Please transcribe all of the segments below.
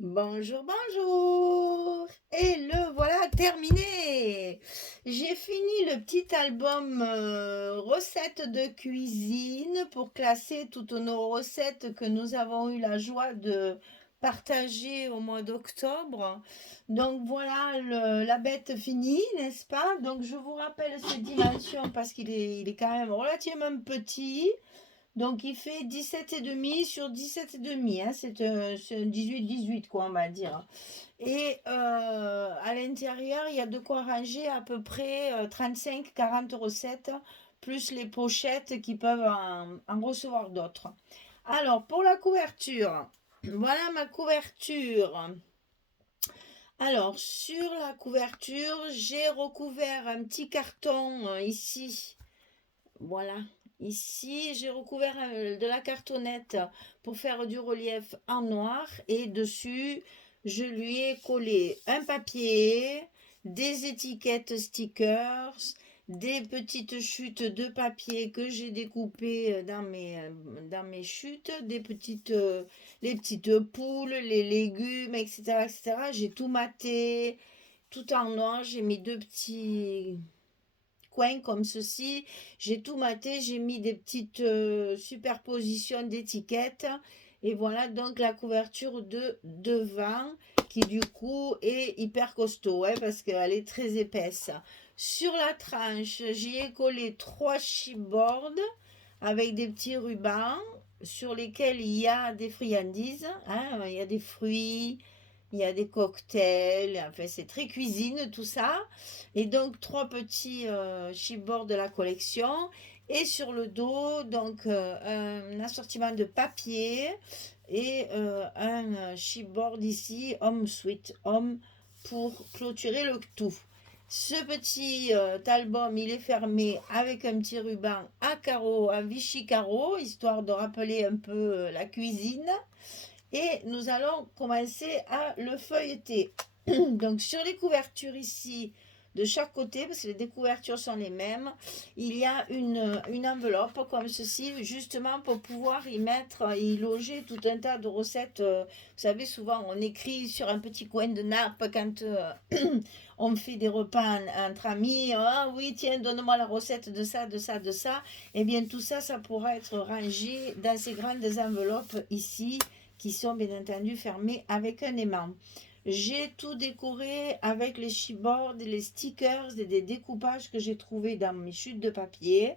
Bonjour, bonjour! Et le voilà terminé! J'ai fini le petit album recettes de cuisine pour classer toutes nos recettes que nous avons eu la joie de partager au mois d'octobre. Donc voilà la bête finie, n'est-ce pas? Donc je vous rappelle ses dimensions parce qu'il est quand même relativement petit. Donc il fait 17,5 sur 17,5, hein, c'est un 18-18 quoi on va dire. Et à l'intérieur il y a de quoi ranger à peu près 35-40 recettes, plus les pochettes qui peuvent en recevoir d'autres. Alors pour la couverture, voilà ma couverture. Alors sur la couverture j'ai recouvert un petit carton ici, voilà. Ici, j'ai recouvert de la cartonnette pour faire du relief en noir et dessus, je lui ai collé un papier, des étiquettes stickers, des petites chutes de papier que j'ai découpées dans mes chutes, les petites poules, les légumes, etc., etc. J'ai tout maté, tout en noir. J'ai mis deux petits coin comme ceci. J'ai tout maté, j'ai mis des petites superpositions d'étiquettes. Et voilà donc la couverture de devant qui du coup est hyper costaud hein, parce qu'elle est très épaisse. Sur la tranche, j'y ai collé trois chipboards avec des petits rubans sur lesquels il y a des friandises. Hein, il y a des fruits, il y a des cocktails, enfin c'est très cuisine tout ça. Et donc trois petits chipboards de la collection. Et sur le dos, donc un assortiment de papier et un chipboard ici, Home Sweet Home, pour clôturer le tout. Ce petit album, il est fermé avec un petit ruban à carreaux, à Vichy carreaux, histoire de rappeler un peu la cuisine. Et nous allons commencer à le feuilleter. Donc sur les couvertures ici, de chaque côté, parce que les couvertures sont les mêmes, il y a une enveloppe comme ceci, justement pour pouvoir y mettre, y loger tout un tas de recettes. Vous savez, souvent on écrit sur un petit coin de nappe quand on fait des repas entre amis. Ah oui, tiens, donne-moi la recette de ça, de ça, de ça. Eh bien, tout ça, ça pourra être rangé dans ces grandes enveloppes ici qui sont bien entendu fermées avec un aimant. J'ai tout décoré avec les chipboards, les stickers et des découpages que j'ai trouvés dans mes chutes de papier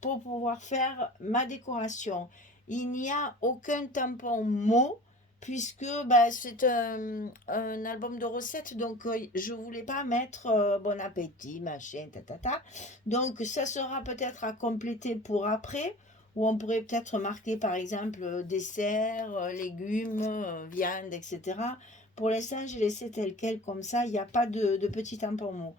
pour pouvoir faire ma décoration. Il n'y a aucun tampon mot puisque bah, c'est un album de recettes, donc je voulais pas mettre bon appétit, machin, ta. Donc ça sera peut-être à compléter pour après, où on pourrait peut-être marquer par exemple dessert, légumes, viande, etc. Pour l'instant, j'ai laissé tel quel comme ça, il n'y a pas de petit tampon mot.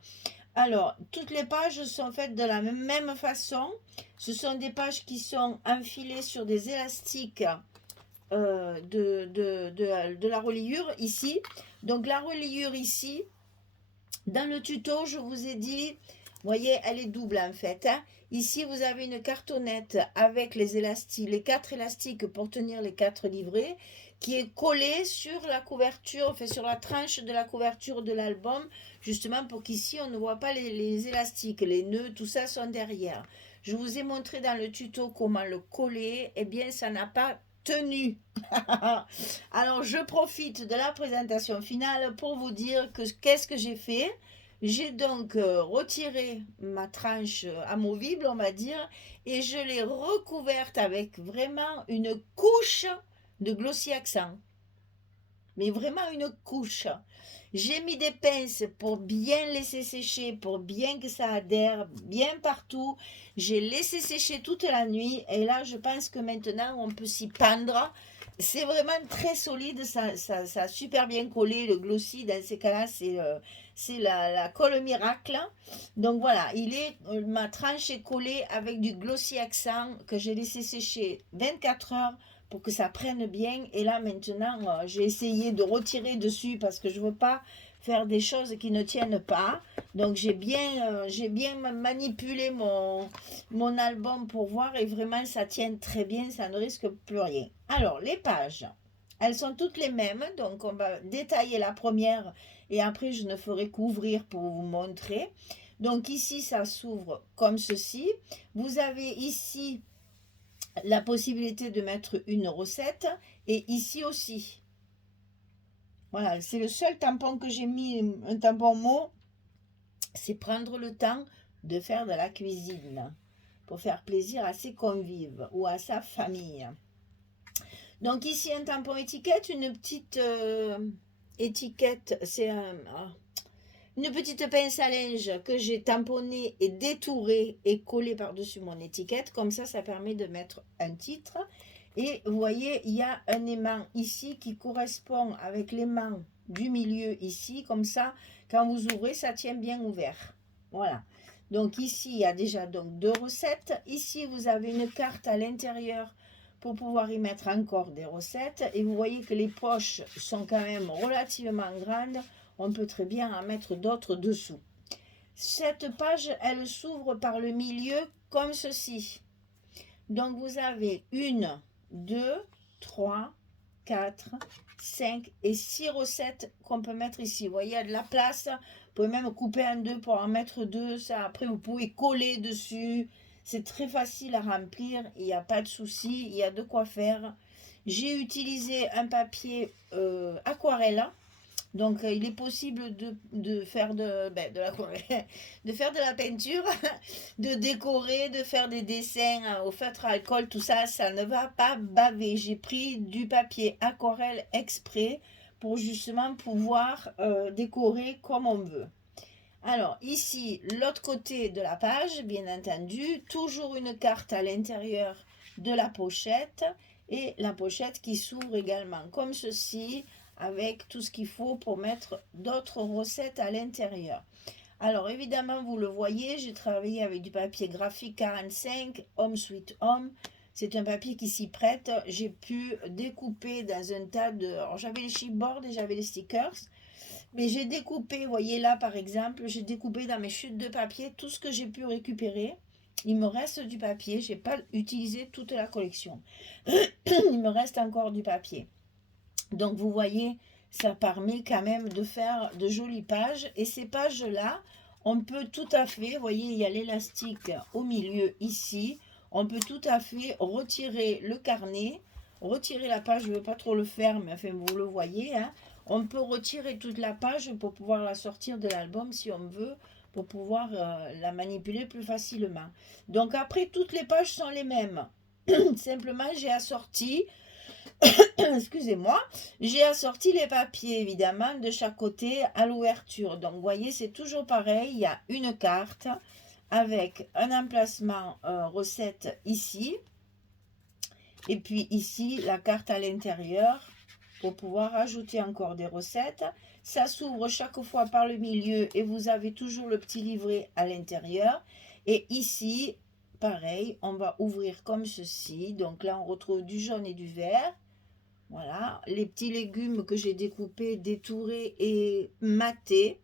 Alors, toutes les pages sont faites de la même façon. Ce sont des pages qui sont enfilées sur des élastiques de la reliure ici. Donc la reliure ici, dans le tuto, je vous ai dit, vous voyez, elle est double en fait. Hein. Ici, vous avez une cartonnette avec les élastiques, les quatre élastiques pour tenir les quatre livrets, qui est collée sur la couverture, enfin sur la tranche de la couverture de l'album, justement pour qu'ici on ne voit pas les élastiques, les nœuds, tout ça sont derrière. Je vous ai montré dans le tuto comment le coller, eh bien ça n'a pas tenu. Alors je profite de la présentation finale pour vous dire que qu'est-ce que j'ai fait. J'ai donc retiré ma tranche amovible, on va dire, et je l'ai recouverte avec vraiment une couche de glossy accent. Mais vraiment une couche. J'ai mis des pinces pour bien laisser sécher, pour bien que ça adhère bien partout. J'ai laissé sécher toute la nuit et là je pense que maintenant on peut s'y pendre. C'est vraiment très solide, ça a super bien collé. Le glossy dans ces cas-là c'est la colle miracle. Donc voilà, ma tranche est collée avec du glossy accent que j'ai laissé sécher 24 heures pour que ça prenne bien. Et là maintenant, j'ai essayé de retirer dessus parce que je ne veux pas faire des choses qui ne tiennent pas. Donc j'ai bien manipulé mon album pour voir et vraiment ça tient très bien, ça ne risque plus rien. Alors les pages. Elles sont toutes les mêmes, donc on va détailler la première et après je ne ferai qu'ouvrir pour vous montrer. Donc ici, ça s'ouvre comme ceci. Vous avez ici la possibilité de mettre une recette et ici aussi. Voilà, c'est le seul tampon que j'ai mis, un tampon mot, c'est prendre le temps de faire de la cuisine pour faire plaisir à ses convives ou à sa famille. Donc ici un tampon étiquette, une petite étiquette, c'est une petite pince à linge que j'ai tamponnée et détourée et collée par-dessus mon étiquette. Comme ça permet de mettre un titre. Et vous voyez, il y a un aimant ici qui correspond avec l'aimant du milieu ici. Comme ça, quand vous ouvrez, ça tient bien ouvert. Voilà. Donc ici, il y a déjà donc 2 recettes. Ici, vous avez une carte à l'intérieur pour pouvoir y mettre encore des recettes. Et vous voyez que les poches sont quand même relativement grandes. On peut très bien en mettre d'autres dessous. Cette page, elle s'ouvre par le milieu comme ceci. Donc vous avez 1, 2, 3, 4, 5 et 6 recettes qu'on peut mettre ici. Vous voyez, il y a de la place. Vous pouvez même couper en deux pour en mettre 2. Ça, après, vous pouvez coller dessus. C'est très facile à remplir. Il n'y a pas de souci. Il y a de quoi faire. J'ai utilisé un papier aquarelle. Donc, il est possible de faire de faire de la peinture, de décorer, de faire des dessins au feutre à alcool, tout ça, ça ne va pas baver. J'ai pris du papier aquarelle exprès pour justement pouvoir décorer comme on veut. Alors, ici, l'autre côté de la page, bien entendu, toujours une carte à l'intérieur de la pochette et la pochette qui s'ouvre également comme ceci, avec tout ce qu'il faut pour mettre d'autres recettes à l'intérieur. Alors évidemment, vous le voyez, j'ai travaillé avec du papier graphique 45, Home Sweet Home. C'est un papier qui s'y prête. J'ai pu découper dans un tas de... Alors j'avais les chipboards et j'avais les stickers. Mais j'ai découpé, vous voyez là par exemple, j'ai découpé dans mes chutes de papier tout ce que j'ai pu récupérer. Il me reste du papier, je n'ai pas utilisé toute la collection. Il me reste encore du papier. Donc vous voyez, ça permet quand même de faire de jolies pages. Et ces pages-là, on peut tout à fait, vous voyez, il y a l'élastique au milieu ici. On peut tout à fait retirer le carnet, retirer la page, je ne veux pas trop le faire, mais enfin vous le voyez. Hein. On peut retirer toute la page pour pouvoir la sortir de l'album si on veut, pour pouvoir la manipuler plus facilement. Donc après, toutes les pages sont les mêmes. Simplement, j'ai assorti... excusez-moi, j'ai assorti les papiers évidemment de chaque côté à l'ouverture. Donc vous voyez, c'est toujours pareil, il y a une carte avec un emplacement recette ici. Et puis ici, la carte à l'intérieur pour pouvoir ajouter encore des recettes. Ça s'ouvre chaque fois par le milieu et vous avez toujours le petit livret à l'intérieur. Et ici, pareil, on va ouvrir comme ceci. Donc là, on retrouve du jaune et du vert. Voilà, les petits légumes que j'ai découpés, détourés et matés,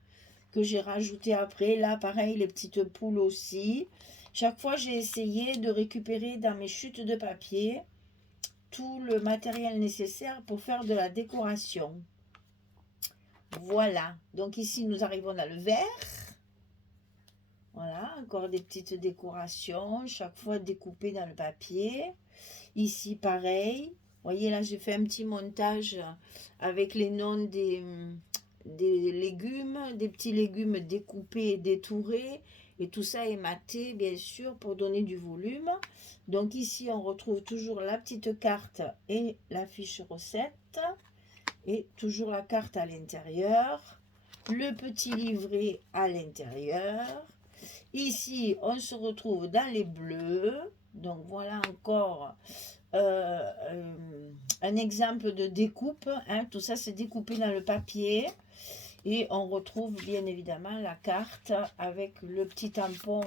que j'ai rajouté après. Là, pareil, les petites poules aussi. Chaque fois, j'ai essayé de récupérer dans mes chutes de papier tout le matériel nécessaire pour faire de la décoration. Voilà, donc ici, nous arrivons dans le vert. Voilà, encore des petites décorations, chaque fois découpées dans le papier. Ici, pareil. Vous voyez, là, j'ai fait un petit montage avec les noms des légumes, des petits légumes découpés et détourés. Et tout ça est maté, bien sûr, pour donner du volume. Donc ici, on retrouve toujours la petite carte et la fiche recette. Et toujours la carte à l'intérieur. Le petit livret à l'intérieur. Ici, on se retrouve dans les bleus. Donc voilà encore un exemple de découpe. Hein. Tout ça, c'est découpé dans le papier. Et on retrouve bien évidemment la carte avec le petit tampon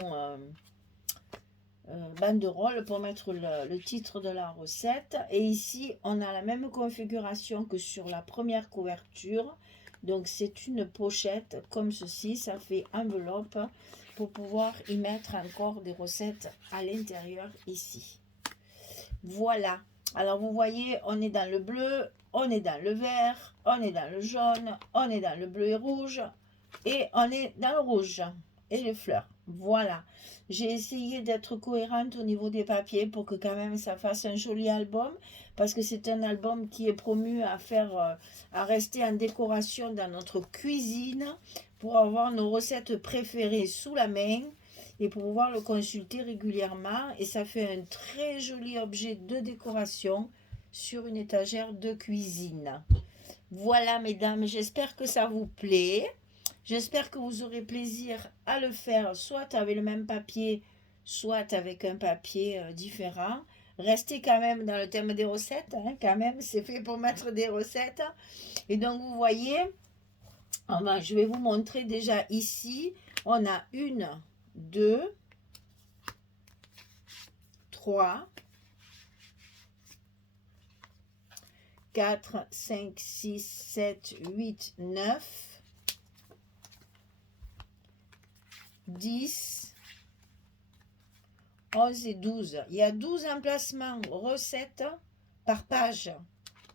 banderole pour mettre le titre de la recette. Et ici, on a la même configuration que sur la première couverture. Donc, c'est une pochette comme ceci. Ça fait enveloppe pour pouvoir y mettre encore des recettes à l'intérieur ici. Voilà. Alors, vous voyez, on est dans le bleu, on est dans le vert, on est dans le jaune, on est dans le bleu et rouge, et on est dans le rouge et les fleurs. Voilà. J'ai essayé d'être cohérente au niveau des papiers pour que quand même ça fasse un joli album, parce que c'est un album qui est promu à faire, à rester en décoration dans notre cuisine pour avoir nos recettes préférées sous la main et pour pouvoir le consulter régulièrement. Et ça fait un très joli objet de décoration sur une étagère de cuisine. Voilà, mesdames, j'espère que ça vous plaît. J'espère que vous aurez plaisir à le faire, soit avec le même papier, soit avec un papier différent. Restez quand même dans le thème des recettes, hein, quand même, c'est fait pour mettre des recettes. Et donc, vous voyez, je vais vous montrer déjà ici, on a une, deux, trois, 4, 5, 6, 7, 8, 9, 10, 11 et 12. Il y a 12 emplacements recettes par page.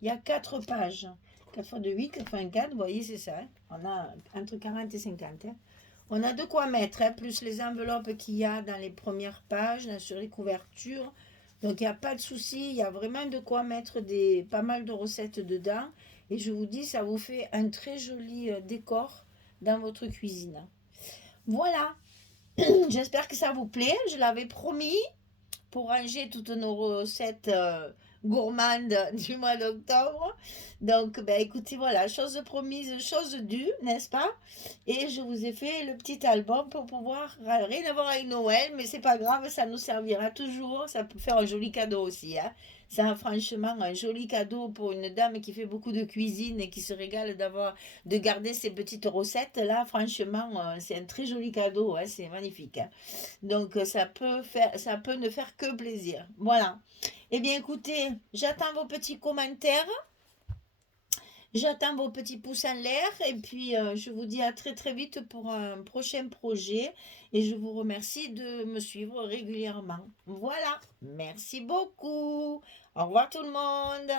Il y a 4 pages. 4 fois 2, 8, 4 fois 1, 4. Vous voyez, c'est ça. Hein. On a entre 40 et 50. Hein. On a de quoi mettre, hein, plus les enveloppes qu'il y a dans les premières pages, sur les couvertures. Donc, il n'y a pas de souci. Il y a vraiment de quoi mettre pas mal de recettes dedans. Et je vous dis, ça vous fait un très joli décor dans votre cuisine. Voilà. J'espère que ça vous plaît. Je l'avais promis pour ranger toutes nos recettes gourmandes du mois d'octobre. Donc, ben, écoutez, voilà, chose promise, chose due, n'est-ce pas? Et je vous ai fait le petit album pour pouvoir, rien à voir avec Noël, mais c'est pas grave, ça nous servira toujours. Ça peut faire un joli cadeau aussi, hein. C'est franchement un joli cadeau pour une dame qui fait beaucoup de cuisine et qui se régale de garder ses petites recettes. Là, franchement, c'est un très joli cadeau, hein, c'est magnifique. Hein. Donc, ça peut ne faire que plaisir. Voilà. Eh bien, écoutez, j'attends vos petits commentaires. J'attends vos petits pouces en l'air et puis je vous dis à très très vite pour un prochain projet et je vous remercie de me suivre régulièrement. Voilà, merci beaucoup. Au revoir tout le monde.